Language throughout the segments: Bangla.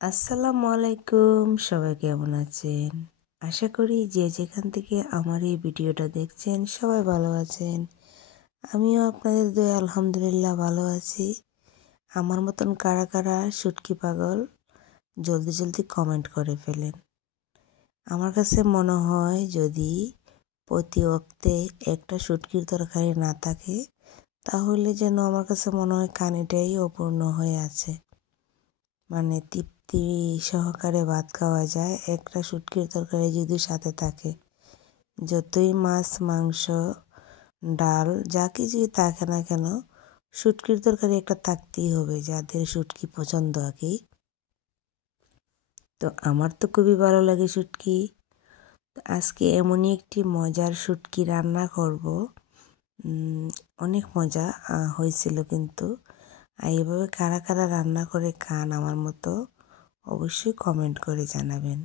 আসসালামু আলাইকুম, সবাই কেমন আছেন? আশা করি যে যেখান থেকে আমার এই ভিডিওটা দেখছেন সবাই ভালো আছেন। আমিও আপনাদের দয়ায় আলহামদুলিল্লাহ ভালো আছি। আমার মতন কারা কারা শুটকি পাগল জলদি জলদি কমেন্ট করে ফেলেন। আমার কাছে মনে হয় যদি প্রতি ওয়াক্তে একটা শুটকির তরকারি না থাকে তাহলে যেন আমার কাছে মনে হয় কানিটাই অপূর্ণ হয়ে আছে। মানে তৃপ্তি সহকারে ভাত খাওয়া যায় একটা শুটকির তরকারি যদি সাথে থাকে। যতই মাছ মাংস ডাল যা কিছুই থাকে না কেন শুটকির তরকারি একটা থাকতেই হবে, যাদের শুটকি পছন্দ আর কি। তো আমার তো খুবই ভালো লাগে শুটকি। আজকে এমনই একটি মজার শুটকি রান্না করব। অনেক মজা হয়েছিল কিন্তু। এইভাবে কারা কারা রান্না করে খান আমার মতো অবশ্যই কমেন্ট করে জানাবেন।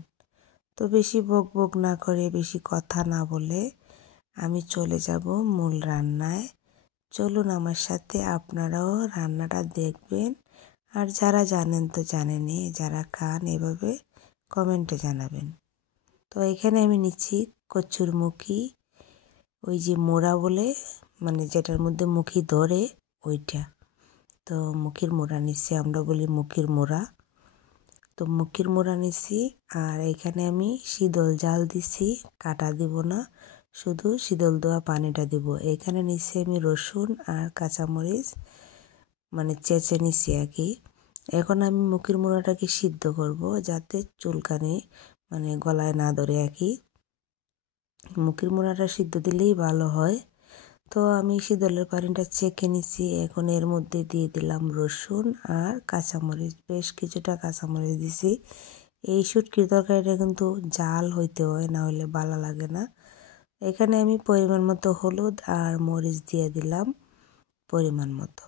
তো বেশি বক বক না করে বেশি কথা না বলে আমি চলে যাব মূল রান্নায়। চলুন আমার সাথে, আপনারাও রান্নাটা দেখবেন। আর যারা জানেন তো জানেনই, যারা খান এভাবে কমেন্টে জানাবেন। তো এখানে আমি নিচ্ছি কচুর মুখি, ওই যে মোড়া বলে, মানে যেটার মধ্যে মুখি ধরে ওইটা। তো মুখির মোড়া নিচ্ছি, আমরা বলি মুখির মোড়া। তো মুখির মোড়া নিছি। আর এখানে আমি শীতল জাল দিছি, কাটা দিব না, শুধু শীতল দেওয়া পানিটা দিব। এখানে নিচ্ছি আমি রসুন আর কাঁচামরিচ, মানে চেঁচে নিচ্ছি আর কি। এখন আমি মুখির মোড়াটাকে সিদ্ধ করব যাতে চুলকানি মানে গলায় না ধরে আর কি। মুখির মোড়াটা সিদ্ধ দিলেই ভালো হয়। তো আমি শীতলের পানিটা ছেঁকে নিচ্ছি। এখন এর মধ্যে দিয়ে দিলাম রসুন আর কাঁচামরিচ, বেশ কিছুটা কাঁচামরিচ দিছি। এই শুটকির তরকারিটা কিন্তু জাল হইতে হয়, না হলে ভালো লাগে না। এখানে আমি পরিমাণ মতো হলুদ আর মরিচ দিয়ে দিলাম পরিমাণ মতো,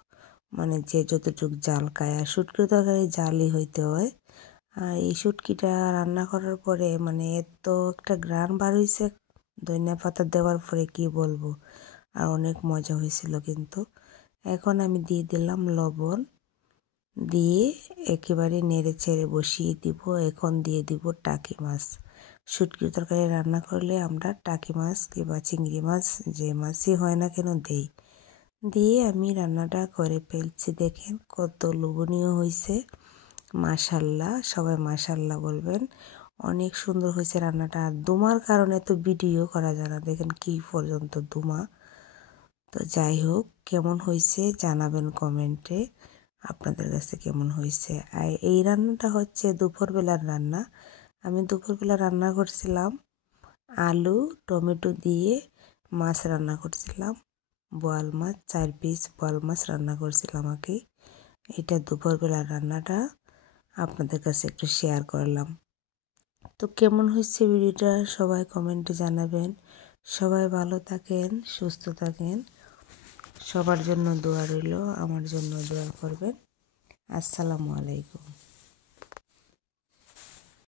মানে যে যতটুকু জাল খায়। আর শুটকির তরকারি জালই হইতে হয়। আর এই শুটকিটা রান্না করার পরে মানে এত একটা ঘ্রাণ বার হয়েছে ধনিয়া পাতা দেওয়ার পরে কি বলবো। আর অনেক মজা হয়েছিল কিন্তু। এখন আমি দিয়ে দিলাম লবণ, দিয়ে একেবারে নেড়ে চেড়ে বসিয়ে দিব। এখন দিয়ে দিব টাকি মাছ। শুটকির তরকারি রান্না করলে আমরা টাকি মাছ কিংবা চিংড়ি মাছ যে মাছই হয় না কেন দেই। দিয়ে আমি রান্নাটা করে ফেলছি। দেখেন কত লোভনীয় হয়েছে। মাশাল্লাহ, সবাই মাশাল্লাহ বলবেন। অনেক সুন্দর হয়েছে রান্নাটা। আর দুমার কারণে তো ভিডিও করা যায় না, দেখেন কি পর্যন্ত দুমা। তো যাই হোক, কেমন হয়েছে জানাবেন কমেন্টে আপনাদের কাছে কেমন হয়েছে। আর এই রান্নাটা হচ্ছে দুপুরবেলার রান্না। আমি দুপুরবেলা রান্না করছিলাম আলু টমেটো দিয়ে মাছ রান্না করছিলাম, বোয়াল মাছ 4 পিস বোয়াল মাছ রান্না করছিলাম আর কি। এটা দুপুরবেলার রান্নাটা আপনাদের কাছে একটু শেয়ার করলাম। তো কেমন হয়েছে ভিডিওটা সবাই কমেন্টে জানাবেন। সবাই ভালো থাকেন, সুস্থ থাকেন। সবার জন্য দোয়া রইল, আমার জন্য দোয়া করবেন। আসসালামু আলাইকুম।